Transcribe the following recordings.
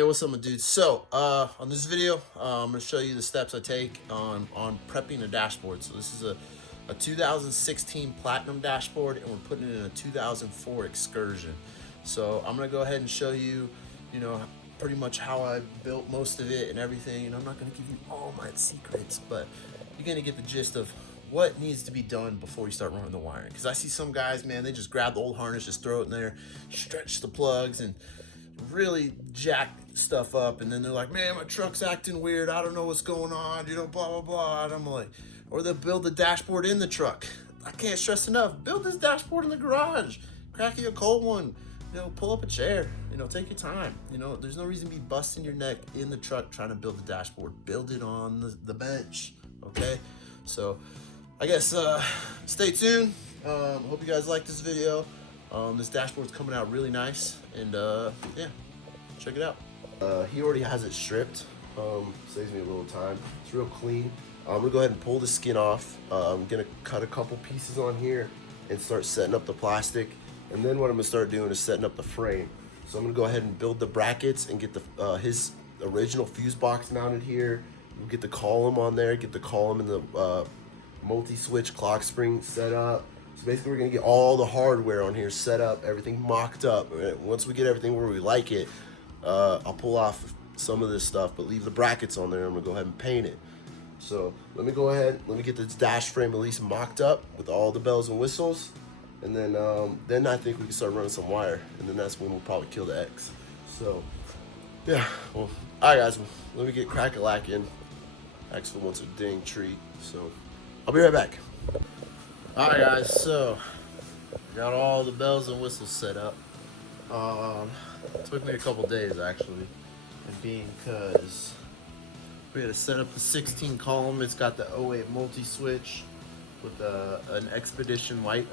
Hey, what's up, my dudes? So, on this video, I'm going to show you the steps I take on prepping a dashboard. So this is a 2016 Platinum dashboard, and we're putting it in a 2004 Excursion. So I'm going to go ahead and show you, pretty much how I built most of it and everything. And I'm not going to give you all my secrets, but you're going to get the gist of what needs to be done before you start running the wiring. Because I see some guys, man, they just grab the old harness, just throw it in there, stretch the plugs, and really jack stuff up, and then they're like, man, my truck's acting weird, I don't know what's going on, blah blah blah. And I'm like, or they'll build the dashboard in the truck. I can't stress enough, build this dashboard in the garage, crack you a cold one, pull up a chair, take your time. There's no reason to be busting your neck in the truck trying to build the dashboard. Build it on the bench. Okay, so I guess stay tuned. Hope you guys like this video. This dashboard's coming out really nice, and yeah, check it out. He already has it stripped, saves me a little time. It's real clean. I'm gonna go ahead and pull the skin off. I'm gonna cut a couple pieces on here and start setting up the plastic, and then what I'm gonna start doing is setting up the frame. So I'm gonna go ahead and build the brackets and get the his original fuse box mounted here. We'll get the column on there, get the column and the multi-switch clock spring set up. So basically we're gonna get all the hardware on here set up, everything mocked up. Once we get everything where we like it, I'll pull off some of this stuff, but leave the brackets on there. I'm gonna go ahead and paint it. So let me go ahead, let me get this dash frame at least mocked up with all the bells and whistles. And then I think we can start running some wire, and then that's when we'll probably kill the X. So yeah, well, all right guys, let me get crack-a-lackin'. Axel wants a dang treat, so I'll be right back. All right guys, so got all the bells and whistles set up. It took me a couple days actually, and being because we had to set up the 16 column. It's got the 08 multi-switch with an Expedition white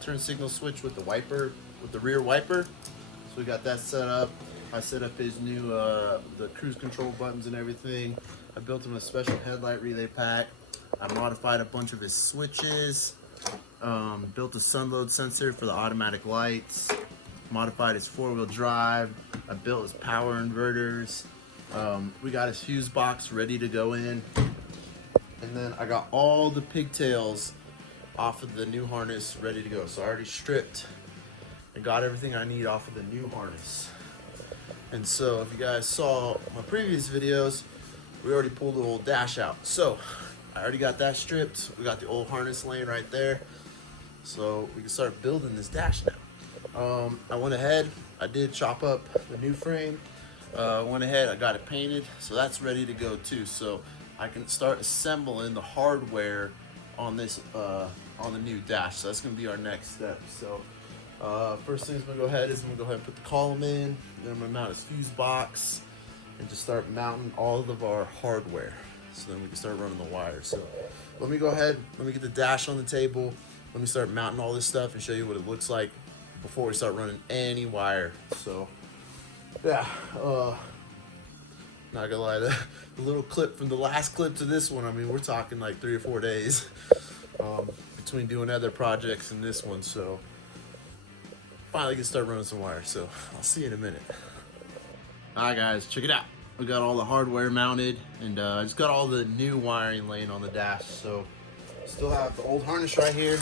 turn signal switch with the wiper, with the rear wiper. So we got that set up. I set up his new the cruise control buttons and everything. I built him a special headlight relay pack. I modified a bunch of his switches, built a sun load sensor for the automatic lights, modified his four-wheel drive. I built his power inverters. We got his fuse box ready to go in. And then I got all the pigtails off of the new harness ready to go. So I already stripped and got everything I need off of the new harness. And so if you guys saw my previous videos, we already pulled the old dash out. So I already got that stripped. We got the old harness laying right there. So we can start building this dash now. I went ahead, I did chop up the new frame. Went ahead, I got it painted. So that's ready to go too. So I can start assembling the hardware on this, on the new dash. So that's gonna be our next step. So first thing I'm gonna go ahead and put the column in. Then I'm gonna mount his fuse box and just start mounting all of our hardware. So then we can start running the wires. So let me go ahead, let me get the dash on the table. Let me start mounting all this stuff and show you what it looks like before we start running any wire. So yeah, not gonna lie, the little clip from the last clip to this one, I mean, we're talking like 3 or 4 days between doing other projects and this one. So finally can start running some wire. So I'll see you in a minute. All right guys, check it out. We got all the hardware mounted, and I just got all the new wiring laying on the dash. So still have the old harness right here.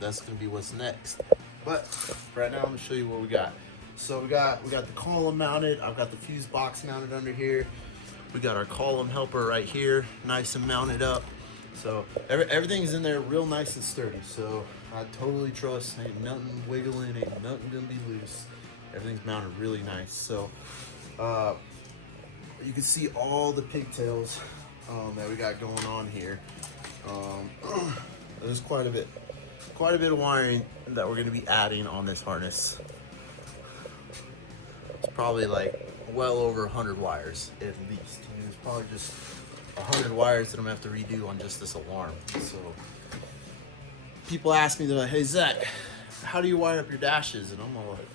That's gonna be what's next. But right now I'm gonna show you what we got. So we got the column mounted. I've got the fuse box mounted under here. We got our column helper right here, nice and mounted up. So everything's in there real nice and sturdy. So I totally trust, ain't nothing wiggling, ain't nothing gonna be loose. Everything's mounted really nice. So you can see all the pigtails that we got going on here. There's quite a bit of wiring that we're gonna be adding on this harness. It's probably like well over 100 wires at least. And there's probably just 100 wires that I'm gonna have to redo on just this alarm. So people ask me, they're like, hey Zach, how do you wire up your dashes? And I'm all like,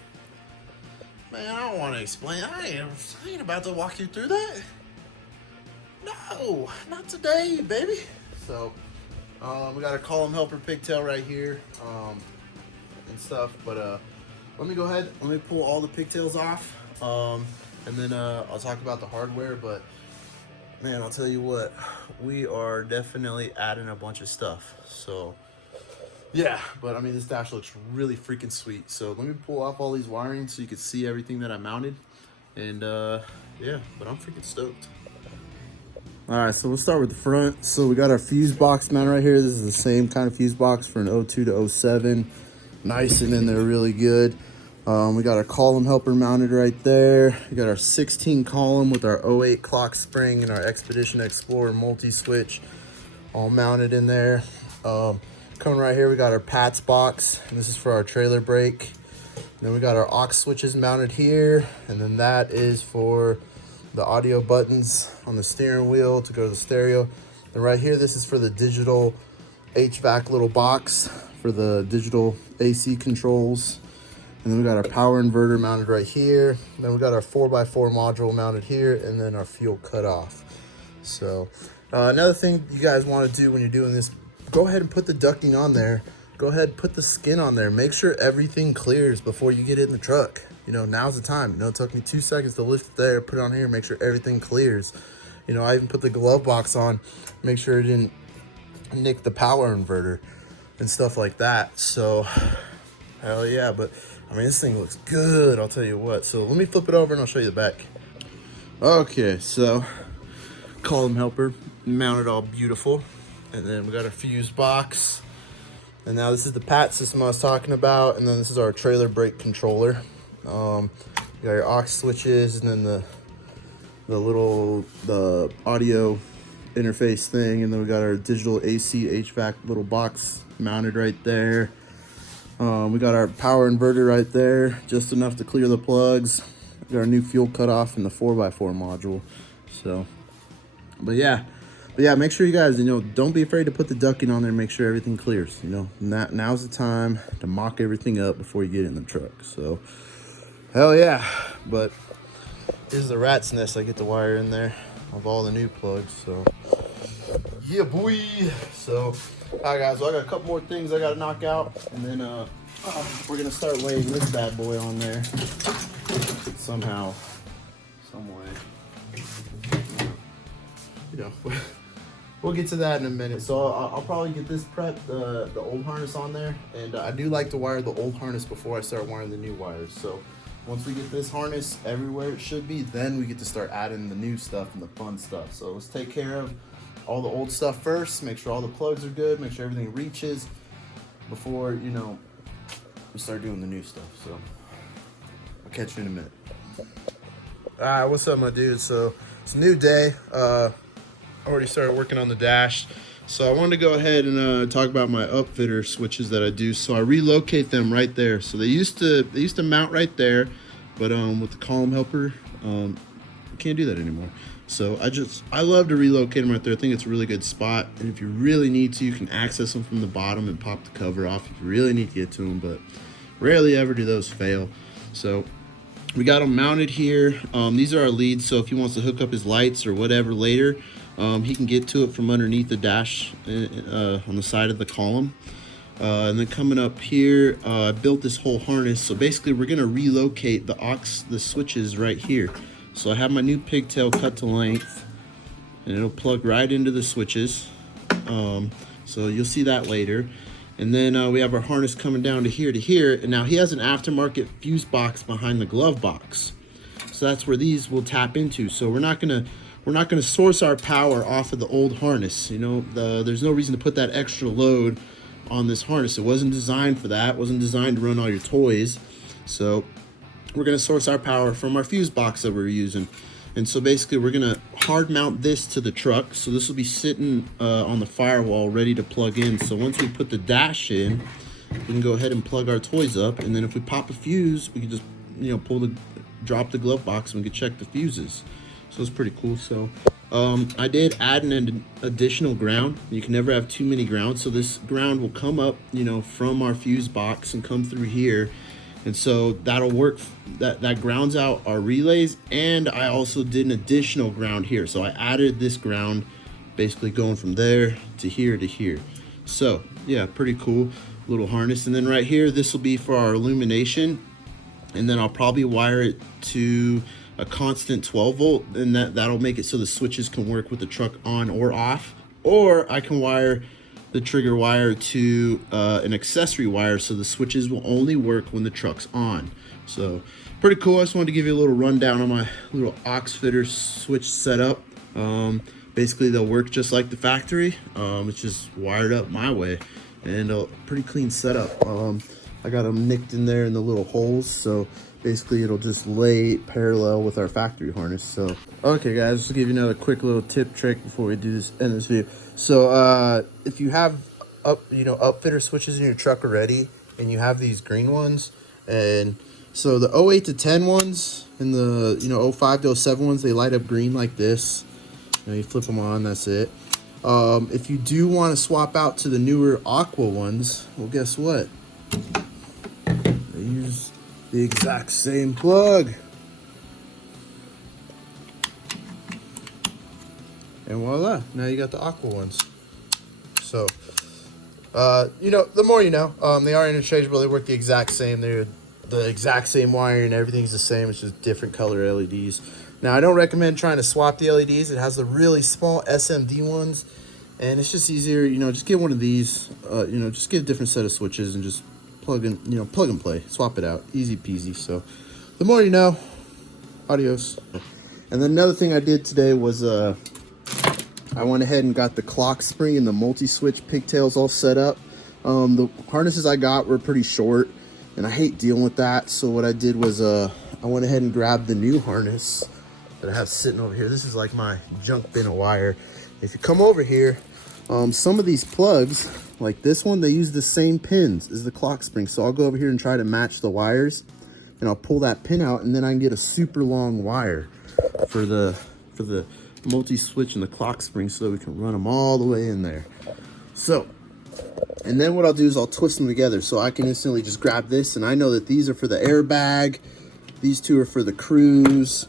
man, I don't want to explain. I ain't about to walk you through that. No, not today, baby. So we got a column helper pigtail right here and stuff, but let me go ahead, let me pull all the pigtails off, and then I'll talk about the hardware. But man, I'll tell you what, we are definitely adding a bunch of stuff. So yeah, but I mean, this dash looks really freaking sweet. So let me pull off all these wiring so you can see everything that I mounted. And yeah, but I'm freaking stoked. All right, so we'll start with the front. So we got our fuse box mounted right here. This is the same kind of fuse box for an 02 to 07. Nice and in there, really good. We got our column helper mounted right there. We got our 16 column with our 08 clock spring and our Expedition Explorer multi-switch all mounted in there. Coming right here, we got our PATS box, and this is for our trailer brake. Then we got our aux switches mounted here, and then that is for the audio buttons on the steering wheel to go to the stereo. And right here, this is for the digital HVAC little box for the digital AC controls. And then we got our power inverter mounted right here. Then we got our 4x4 module mounted here, and then our fuel cutoff. So another thing you guys want to do when you're doing this, go ahead and put the ducting on there. Go ahead, put the skin on there. Make sure everything clears before you get it in the truck. You know, now's the time. You know, it took me 2 seconds to lift it there, put it on here, make sure everything clears. You know, I even put the glove box on, make sure it didn't nick the power inverter and stuff like that. So, hell yeah. But, I mean, this thing looks good, I'll tell you what. So, let me flip it over and I'll show you the back. Okay, so, column helper mounted all beautiful. And then we got our fuse box. And now this is the PAT system I was talking about, and then this is our trailer brake controller. You got your aux switches, and then the audio interface thing, and then we got our digital AC HVAC little box mounted right there. We got our power inverter right there, just enough to clear the plugs. We got our new fuel cutoff and the 4x4 module. So, but yeah, make sure you guys, you know, don't be afraid to put the ducting on there and make sure everything clears. You know, now's the time to mock everything up before you get in the truck. So, hell yeah. But here's the rat's nest I get to wire in there of all the new plugs. So, yeah, boy. So, all right, guys. Well, I got a couple more things I got to knock out. And then we're going to start laying this bad boy on there somehow, some way. You know. We'll get to that in a minute. So I'll probably get this prepped, the old harness on there. And I do like to wire the old harness before I start wiring the new wires. So once we get this harness everywhere it should be, then we get to start adding the new stuff and the fun stuff. So let's take care of all the old stuff first. Make sure all the plugs are good. Make sure everything reaches before, you know, we start doing the new stuff. So I'll catch you in a minute. All right, what's up, my dude? So it's a new day. Already started working on the dash, so I wanted to go ahead and talk about my upfitter switches that I do. So I relocate them right there. So they used to mount right there, but with the column helper, I can't do that anymore. So I love to relocate them right there. I think it's a really good spot, and if you really need to, you can access them from the bottom and pop the cover off if you really need to get to them, but rarely ever do those fail. So we got them mounted here. These are our leads, so if he wants to hook up his lights or whatever later, he can get to it from underneath the dash on the side of the column. And then coming up here, I built this whole harness. So basically we're gonna relocate the switches right here. So I have my new pigtail cut to length, and it'll plug right into the switches. So you'll see that later. And then we have our harness coming down to here. And now he has an aftermarket fuse box behind the glove box. So that's where these will tap into. So we're not gonna source our power off of the old harness. You know, there's no reason to put that extra load on this harness. It wasn't designed for that. It wasn't designed to run all your toys. So we're gonna source our power from our fuse box that we're using. And so basically we're gonna hard mount this to the truck. So this will be sitting on the firewall ready to plug in. So once we put the dash in, we can go ahead and plug our toys up. And then if we pop a fuse, we can just, you know, drop the glove box and we can check the fuses. So it's pretty cool. So I did add an additional ground. You can never have too many grounds. So this ground will come up, you know, from our fuse box and come through here. And so that'll work. That grounds out our relays. And I also did an additional ground here. So I added this ground basically going from there to here to here. So yeah, pretty cool little harness. And then right here, this will be for our illumination. and then I'll probably wire it to a constant 12 volt, and that'll make it so the switches can work with the truck on or off. Or I can wire the trigger wire to an accessory wire, so the switches will only work when the truck's on. So pretty cool. I just wanted to give you a little rundown on my little aux fitter switch setup. Basically they'll work just like the factory. It's just wired up my way, and a pretty clean setup. I got them nicked in there in the little holes, so basically it'll just lay parallel with our factory harness. So okay guys, just to give you another quick little tip trick before we do this, end this video. So if you have upfitter switches in your truck already, and you have these green ones, and so the 08 to 10 ones and the 05 to 07 ones, they light up green like this. You flip them on, that's it. If you do want to swap out to the newer aqua ones, well, guess what? They use the exact same plug. And voila, now you got the aqua ones. So, the more you know. They are interchangeable. They work the exact same. They're the exact same wiring. Everything's the same. It's just different color LEDs. Now, I don't recommend trying to swap the LEDs. It has the really small SMD ones, and it's just easier. Just get one of these. Just get a different set of switches and just plug and play. Swap it out. Easy peasy. So, the more you know. Adios. And then another thing I did today was I went ahead and got the clock spring and the multi-switch pigtails all set up. The harnesses I got were pretty short, and I hate dealing with that. So what I did was I went ahead and grabbed the new harness that I have sitting over here. This is like my junk bin of wire. If you come over here, some of these plugs, like this one, they use the same pins as the clock spring. So I'll go over here and try to match the wires, and I'll pull that pin out, and then I can get a super long wire for the multi-switch and the clock spring, so that we can run them all the way in there. So, and then what I'll do is I'll twist them together, so I can instantly just grab this, and I know that these are for the airbag, these two are for the cruise,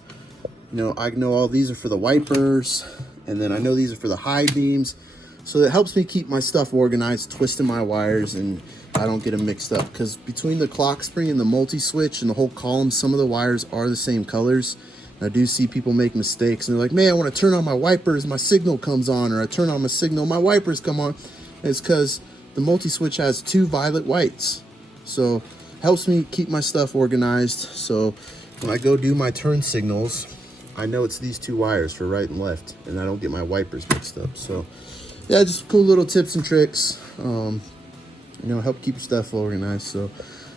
I know all these are for the wipers, and then I know these are for the high beams. So it helps me keep my stuff organized, twisting my wires, and I don't get them mixed up, because between the clock spring and the multi-switch and the whole column, some of the wires are the same colors. I do see people make mistakes, and they're like, man, I want to turn on my wipers, my signal comes on, or I turn on my signal, my wipers come on. And it's because the multi-switch has two violet whites. So helps me keep my stuff organized. So when I go do my turn signals, I know it's these two wires for right and left, and I don't get my wipers mixed up. So yeah, just cool little tips and tricks, help keep your stuff organized. So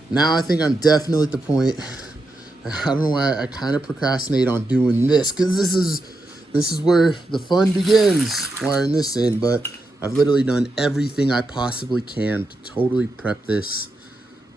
now I think I'm definitely at the point, I don't know why I kind of procrastinate on doing this, because this is where the fun begins, wiring this in. But I've literally done everything I possibly can to totally prep this.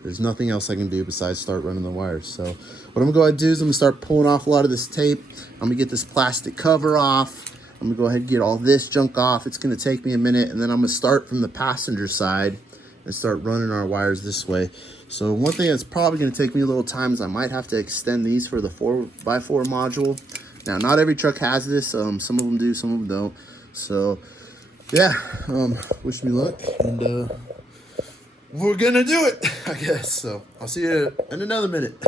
There's nothing else I can do besides start running the wires. So what I'm gonna go ahead and do is I'm gonna start pulling off a lot of this tape. I'm gonna get this plastic cover off. I'm gonna go ahead and get all this junk off. It's gonna take me a minute, and then I'm gonna start from the passenger side and start running our wires this way. So one thing that's probably going to take me a little time is I might have to extend these for the 4x4 module. Now, not every truck has this. Some of them do, some of them don't. So yeah, wish me luck, and we're gonna do it, I guess. So I'll see you in another minute.